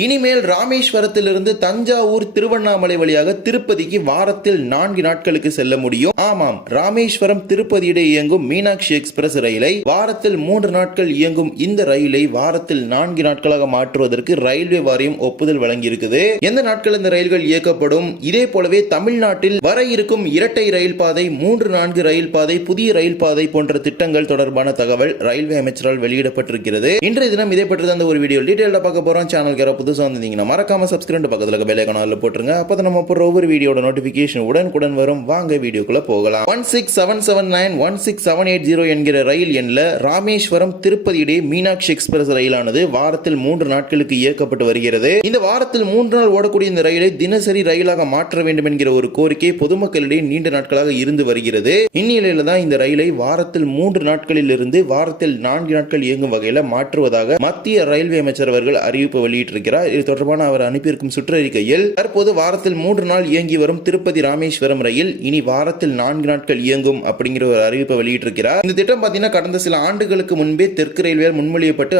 இனிமேல் ராமேஸ்வரத்திலிருந்து தஞ்சாவூர் திருவண்ணாமலை வழியாக திருப்பதிக்கு வாரத்தில் 4 நாட்களுக்கு செல்ல முடியும். ஆமாம், ராமேஸ்வரம் திருப்பதி இடையே இயங்கும் மீனாட்சி எக்ஸ்பிரஸ் ரயிலை வாரத்தில் 3 நாட்கள் இயங்கும் இந்த ரயிலை வாரத்தில் 4 நாட்களாக மாற்றுவதற்கு ரயில்வே வாரியம் ஒப்புதல் வழங்கியிருக்குது. எந்த நாட்கள் இந்த ரயில்கள் இயக்கப்படும்? இதே போலவே தமிழ்நாட்டில் வர இருக்கும் இரட்டை ரயில் பாதை, 3-4 ரயில் பாதை, புதிய ரயில் பாதை போன்ற திட்டங்கள் தொடர்பான தகவல் ரயில்வே அமைச்சரால் வெளியிடப்பட்டிருக்கிறது. இன்றைய தினம் இதை பற்றி தான் ஒரு வீடியோ டீடைலா பார்க்க போறோம். சேனல் புதுசா வந்தீங்கன்னா மறக்காம சப்ஸ்கிரைப் பக்கத்துல பெல் ஐகானை போட்டுருங்க. அப்பதான் நம்ம போற ஒவ்வொரு வீடியோட நோட்டிபிகேஷன் உடனுக்குடன் வரும். வாங்க வீடியோக்குள்ள போகலாம். 16779 16780 என்கிற ரயில் எண்ல ராமேஸ்வரம் திருப்பதி இடையே மீனாட்சி எக்ஸ்பிரஸ் ரயிலானது வாரத்தில் 3 நாட்களுக்கு இயக்கப்பட்டு வருகிறது. இந்த வாரத்தில் 3 நாள் ஓடக்கூடிய இந்த ரயிலை தினசரி ரயிலாக மாற்ற வேண்டும் என்கிற ஒரு கோரிக்கை பொதுமக்களிடையே நீண்ட நாட்களாக இருந்து வருகிறது. இந்நிலையில தான் இந்த ரயிலை வாரத்தில் 3 நாட்களில் இருந்து வாரத்தில் 4 நாட்கள் இயங்கும் வகையில மாற்றுவதாக மத்திய ரயில்வே அமைச்சர் அவர்கள் அறிவிப்பு வெளியிட்டிருக்கிறார். இது தொடர்பான அவர் அனுப்பியிருக்கும் சுற்றறிக்கையில் தற்போது வாரத்தில் 3 நாள் இயங்கி வரும் திருப்பதி ராமேஸ்வரம் ரயில் இனி வாரத்தில் 4 நாட்கள் இயங்கும் அப்படிங்கிற ஒரு அறிவிப்பை வெளியிட்டிருக்கிறார். இந்த திட்டம் பார்த்தீங்கன்னா கடந்த சில ஆண்டுகளுக்கு முன்பே தெற்கு ரயில்வேயால் முன்மொழியப்பட்டு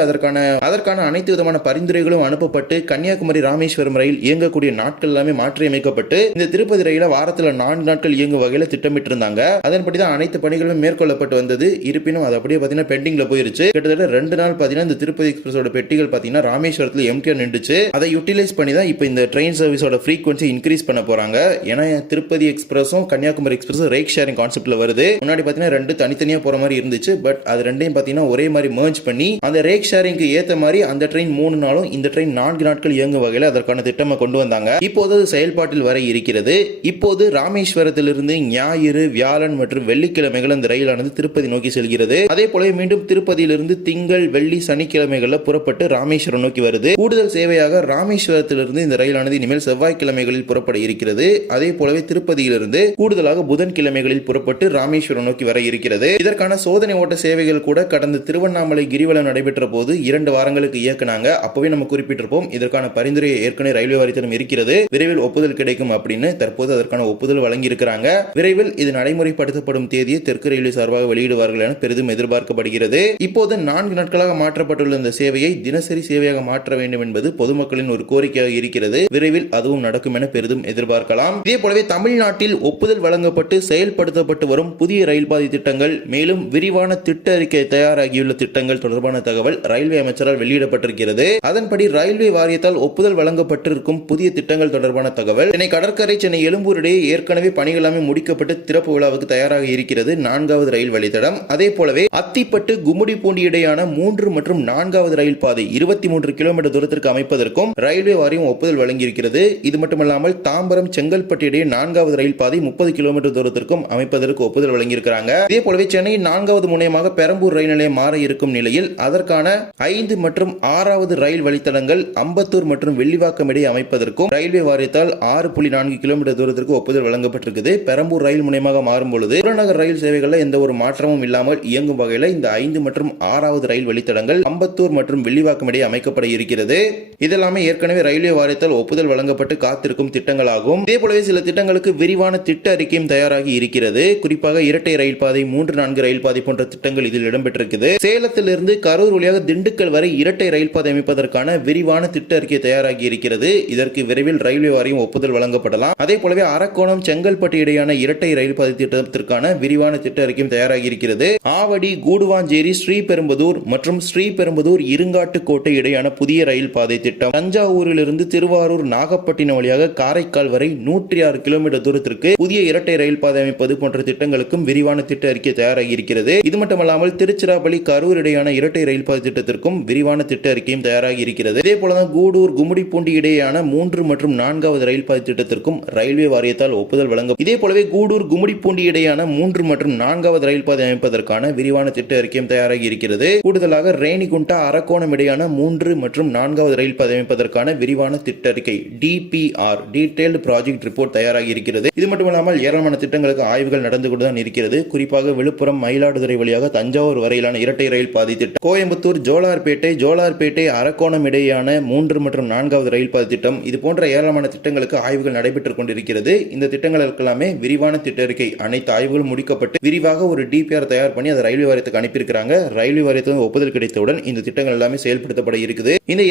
அதற்கான அனைத்து விதமான பரிந்துரைகளும் அனுப்பப்பட்டு கன்னியாகுமரி ராமேஸ்வரம் ரயில் இயங்கக்கூடிய நாட்கள் எல்லாமே மாற்றியமைக்கப்பட்டு இந்த திருப்பதி ரயில வாரத்தில் 4 நாட்கள் இயங்கும் வகையில் திட்டமிட்டிருந்தாங்க. அதன்படிதான் அனைத்து பணிகளும் மேற்கொள்ளப்பட்டு வந்தது. இருப்பினும் அது அப்படியே பார்த்தீங்கன்னா பெண்டிங்ல போயிருச்சு. கிட்டத்தட்ட 2 நாள் பார்த்தீங்கன்னா இந்த திருப்பதி எக்ஸ்பிரஸோட பெட்டிகள் பார்த்தீங்கன்னா ராமேஸ்வரத்தில் எம்டிஆர் நின்றுச்சு. அதை யூட்டிலைஸ் பண்ணி தான் இப்போ இந்த ட்ரெயின் சர்வீஸோட ஃப்ரீக்வன்சி இன்க்ரீஸ் பண்ண போறாங்க. ஏன்னா திருப்பதி எக்ஸ்பிரஸும் கன்னியாகுமரி எக்ஸ்பிரஸும் ரேக் ஷேரிங் கான்செப்ட்ல வருது. முன்னாடி பார்த்தீங்கன்னா 2 தனித்தனியா போற மாதிரி இருந்துச்சு. பட் அது ரெண்டையும் பார்த்தீங்கன்னா ஒரே மாதிரி மர்ஜ் பண்ணி அந்த ரேக் ஷேரிங்க்கு ஏத்த மாதிரி அந்த ட்ரெயின் 3 நாளும் இந்த ட்ரெயின் 4 நாட்கள் இயங்கும் வகையில் அதற்கான திட்டமா கொண்டு வந்தாங்க. இப்போது அது செயல்பாட்டில் வர இருக்கிறது. இப்போது ராமேஸ்வரத்திலிருந்து ஞாயிறு, வியாழன் மற்றும் வெள்ளிக்கிழமைகள் அந்த ரயிலானது திருப்பதி நோக்கி செல்கிறது. அதே போல மீண்டும் திருப்பதியிலிருந்து திங்கள், வெள்ளி, சனிக்கிழமைகள்ல புறப்பட்டு ராமேஸ்வரம் நோக்கி வருது. கூடுதல் சேவையாக ராமேஸ்வரத்திலிருந்து இந்த ரயிலானது இனிமேல் செவ்வாய்க்கிழமைகளில் புறப்பட இருக்கிறது. அதே போலவே திருப்பதியிலிருந்து கூடுதலாக புதன்கிழமைகளில் புறப்பட்டு ராமேஸ்வரம் நோக்கி வர இருக்கிறது. இதற்கான சோதனை ஓட்ட சேவைகள் கூட கடந்த திருவண்ணாமலை கிரிவலம் நடைபெற்ற போது 2 வாரங்களுக்கு இயக்குனாங்க. அப்பவே நம்ம குறிப்பிட்டிருப்போம் இதற்கான பரிந்துரை ஏற்கனவே ரயில்வே வாரியத்திடம் இருக்கிறது, விரைவில் ஒப்புதல் கிடைக்கும் அப்படின்னு. தற்போது அதற்கான ஒப்புதல் வழங்கி இருக்கிறாங்க. விரைவில் இது நடைமுறைப்படுத்தப்படும் தேதியை தெற்கு ரயில்வே சார்பாக வெளியிடுவார்கள் என பெரிதும் எதிர்பார்க்கப்படுகிறது. இப்போது 4 நாட்களாக மாற்றப்பட்டுள்ள இந்த சேவையை தினசரி சேவையாக மாற்ற வேண்டும் என்பது பொதுமக்களின் ஒரு கோரிக்கையாக இருக்கிறது. விரைவில் அதுவும் நடக்கும் என பெரிதும் எதிர்பார்க்கலாம். இதே போலவே தமிழ்நாட்டில் ஒப்புதல் வழங்கப்பட்டு செயல்படுத்தப்பட்டு வரும் புதிய ரயில் பாதை திட்டங்கள், மேலும் விரிவான திட்ட அறிக்கை தயாராகியுள்ள திட்டங்கள் தொடர்பான தகவல் ரயில்வே அமைச்சரால் வெளியிடப்பட்டிருக்கிறது. அதன்படி ரயில்வே வாரியத்தால் ஒப்புதல் வழங்கப்பட்டிருக்கும் புதிய திட்டங்கள் தொடர்பான தகவல் சென்னை கடற்கரை, சென்னை எழும்பூர் இடையே ஏற்கனவே பணிகள் எல்லாமே முடிக்கப்பட்டு திறப்பு விழாவுக்கு தயாராக இருக்கிறது 4வது ரயில் வழித்தடம். அதே போலவே அத்திப்பட்டு, கும்மிடிப்பூண்டி இடையான 3 மற்றும் 4வது ரயில் பாதை 23 கிலோமீட்டர் தூரத்திற்கு அமைப்பதற்கும் ரயில்வே வாரியம் ஒப்புதல் வழங்கியிருக்கிறது. இது மட்டுமல்லாமல் தாம்பரம், செங்கல்பட்டு இடையே 4வது ரயில் பாதை 30 கிலோமீட்டர் தூரத்திற்கும் அமைப்பதற்கு ஒப்புதல் வழங்கியிருக்கிறாங்க. இதே போலவே சென்னையின் 4வது முனையமாக பெரம்பூர் ரயில் நிலையம் மாற இருக்கும் நிலையில் அதற்கான 5 மற்றும் 6வது ரயில் வழித்தடங்கள் அம்பத்தூர் மற்றும் வெள்ளிவாக்கம் இடையே அமைப்பதற்கும் ரயில்வே வாரியத்தால் 6.4 கிலோமீட்டர் தூரத்திற்கு ஒப்புதல் வழங்கப்பட்டிருக்குது. பெரம்பூர் ரயில் முனையமாக மாறும் பொழுது புறநகர் ரயில் சேவைகள் எந்த ஒரு மாற்றமும் இல்லாமல் இயங்கும் வகையில் இந்த 5 மற்றும் 6வது ரயில் வழித்தடங்கள் அம்பத்தூர் மற்றும் வெள்ளிவாக்கம் இடையே அமைக்கப்பட இருக்கிறது. இதெல்லாமே ஏற்கனவே ரயில்வே வாரியத்தால் ஒப்புதல் வழங்கப்பட்டு காத்திருக்கும் திட்டங்களாகும். இதே போலவே சில திட்டங்களுக்கு விரிவான திட்ட அறிக்கையும் தயாராகி இருக்கிறது. குறிப்பாக இரட்டை ரயில் பாதை, 3-4 ரயில் பாதை போன்ற திட்டங்கள் இதில் இடம்பெற்றிருக்குது. சேலத்திலிருந்து கரூர் வழியாக திண்டுக்கல் வரை இரட்டை ரயில் பாதை அமைப்பதற்கான விரிவான திட்ட அறிக்கை தயாராகி இருக்கிறது. இதற்கு விரைவில் ரயில்வே வாரியம் ஒப்புதல் வழங்கப்படலாம். அதே போலவே அரக்கோணம், செங்கல்பட்டு இடையான இரட்டை ரயில் பாதை திட்டத்திற்கான விரிவான திட்ட அறிக்கையும் தயாராகி இருக்கிறது. ஆவடி, கூடுவாஞ்சேரி, ஸ்ரீபெரும்புதூர் மற்றும் ஸ்ரீபெரும்புதூர் இருங்காட்டுக்கோட்டை இடையான புதிய ரயில் பாதை திட்டம், தஞ்சாவூரிலிருந்து திருவாரூர், நாகப்பட்டினம் வழியாக காரைக்கால் வரை 106 கிலோமீட்டர் தூரத்திற்கு புதிய இரட்டை ரயில் பாதை அமைப்பது போன்ற திட்டங்களுக்கும் விரிவான திட்ட அறிக்கை தயாராகி இருக்கிறது. இது மட்டுமல்லாமல் திருச்சிராப்பள்ளி, கரூர் இடையான இரட்டை ரயில் பாதை திட்டத்திற்கும் விரிவான திட்ட அறிக்கையும் தயாராகி இருக்கிறது. இதே போலதான் கூடூர், கும்மிடிப்பூண்டி இடையான 3 மற்றும் 4வது ரயில் பாதை திட்டத்திற்கும் ரயில்வே வாரியத்தால் ஒப்புதல் வழங்க. இதே போலவே கூடூர், கும்மிடிப்பூண்டி இடையான 3 மற்றும் 4வது ரயில் பாதை அமைப்பதற்கான விரிவான திட்ட அறிக்கையும் தயாராகி இருக்கிறது. கூடுதலாக ரேணிகுண்டா, அரக்கோணம் இடையான 3 மற்றும் 4வது ரயில் பாதை அமைப்பதற்கான விரிவான திட்ட அறிக்கை DPR டீடைல்டு ப்ராஜெக்ட் ரிப்போர்ட் தயாராகி இருக்கிறது. இது மட்டுமல்லாமல் ஏராளமான திட்டங்களுக்கு ஆய்வுகள் நடந்து கொண்டுதான் இருக்கிறது. குறிப்பாக விழுப்புரம், மயிலாடுதுறை வழியாக தஞ்சாவூர் வரையிலான இரட்டை ரயில் பாதை திட்டம், கோயம்புத்தூர், ஜோலார்பேட்டை, அரக்கோணம் இடையான 3 மற்றும் 4வது ரயில் பாதை திட்டம், இது போன்ற ஏராளமான திட்டங்களுக்கு ஆய்வுகள் நடைபெற்றுக் கொண்டிருக்கிறது. இந்த திட்டங்களுக்கு எல்லாமே விரிவான திட்ட அறிக்கை, அனைத்து ஆய்வுகளும் முடிக்கப்பட்டு விரிவாக ஒரு DPR தயார் பண்ணி அதை ரயில்வே வாரியத்துக்கு அனுப்பியிருக்கிறாங்க. ரயில்வே வாரியத்துக்கு ஒப்புதல் கிடைத்தவுடன் இந்த திட்டங்கள் எல்லாமே செயல்படுத்தப்பட இருக்குது. இந்த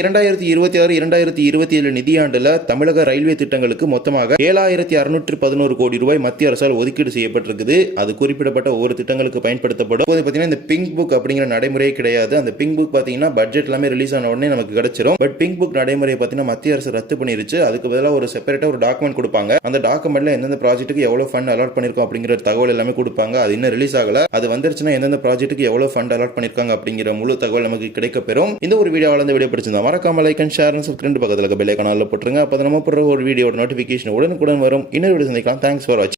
2026-2027 நிதியாண்டுல தமிழக ரயில்வே திட்டங்களுக்கு மொத்தமாக 7,611 கோடி ரூபாய் மத்திய அரசால் ஒதுக்கீடு செய்யப்பட்டிருக்குது. அது குறிப்பிடப்பட்ட ஒவ்வொரு திட்டங்களுக்கு பயன்படுத்தப்படும். பாத்தீங்கன்னா இந்த பிங்க் புக் அப்படிங்கிற நடைமுறையே கிடையாது. அந்த பிங்க் புக் பாத்தீங்கன்னா பட்ஜெட் எல்லாமே ரிலீஸ் ஆன உடனே நமக்கு கிடைச்சிரும். பட் பிங்க் புக் நடைமுறை பாத்தீங்கன்னா மத்திய அரசு ரத்து பண்ணிருச்சு. அதுக்கு பதிலாக ஒரு செப்பரேட்டா ஒரு டாக்குமெண்ட் கொடுப்பாங்க. அந்த டாக்குமெண்ட்ல எந்தெந்த ப்ராஜெக்ட்டுக்கு எவ்வளவு ஃபண்ட் அலாட் பண்ணிருக்கோம் அப்படிங்கிற தகவல் எல்லாமே கொடுப்பாங்க. அது இன்னும் ரிலீஸ் ஆகல. அது வந்துருச்சுன்னா எந்தெந்த ப்ராஜெக்ட்டுக்கு எவ்வளவு ஃபண்ட் அலாட் பண்ணிருக்காங்க அப்படிங்கிற முழு தகவல் நமக்கு கிடைக்கப்பெறும். இந்த ஒரு வீடியோ பிடிச்சிருந்தா மறக்காம like and share and subscribe பக்கத்துல பெல் ஐகான் ஆல்ல போட்டுருங்க. அப்ப நம்ம போடுற ஒரு வீடியோட நோட்டிபிகேஷன் உடனுக்குடன் வரும். இன்னொரு வீடியோ சந்திக்கலாம். தேங்க்ஸ் ஃபார் வாட்சிங்.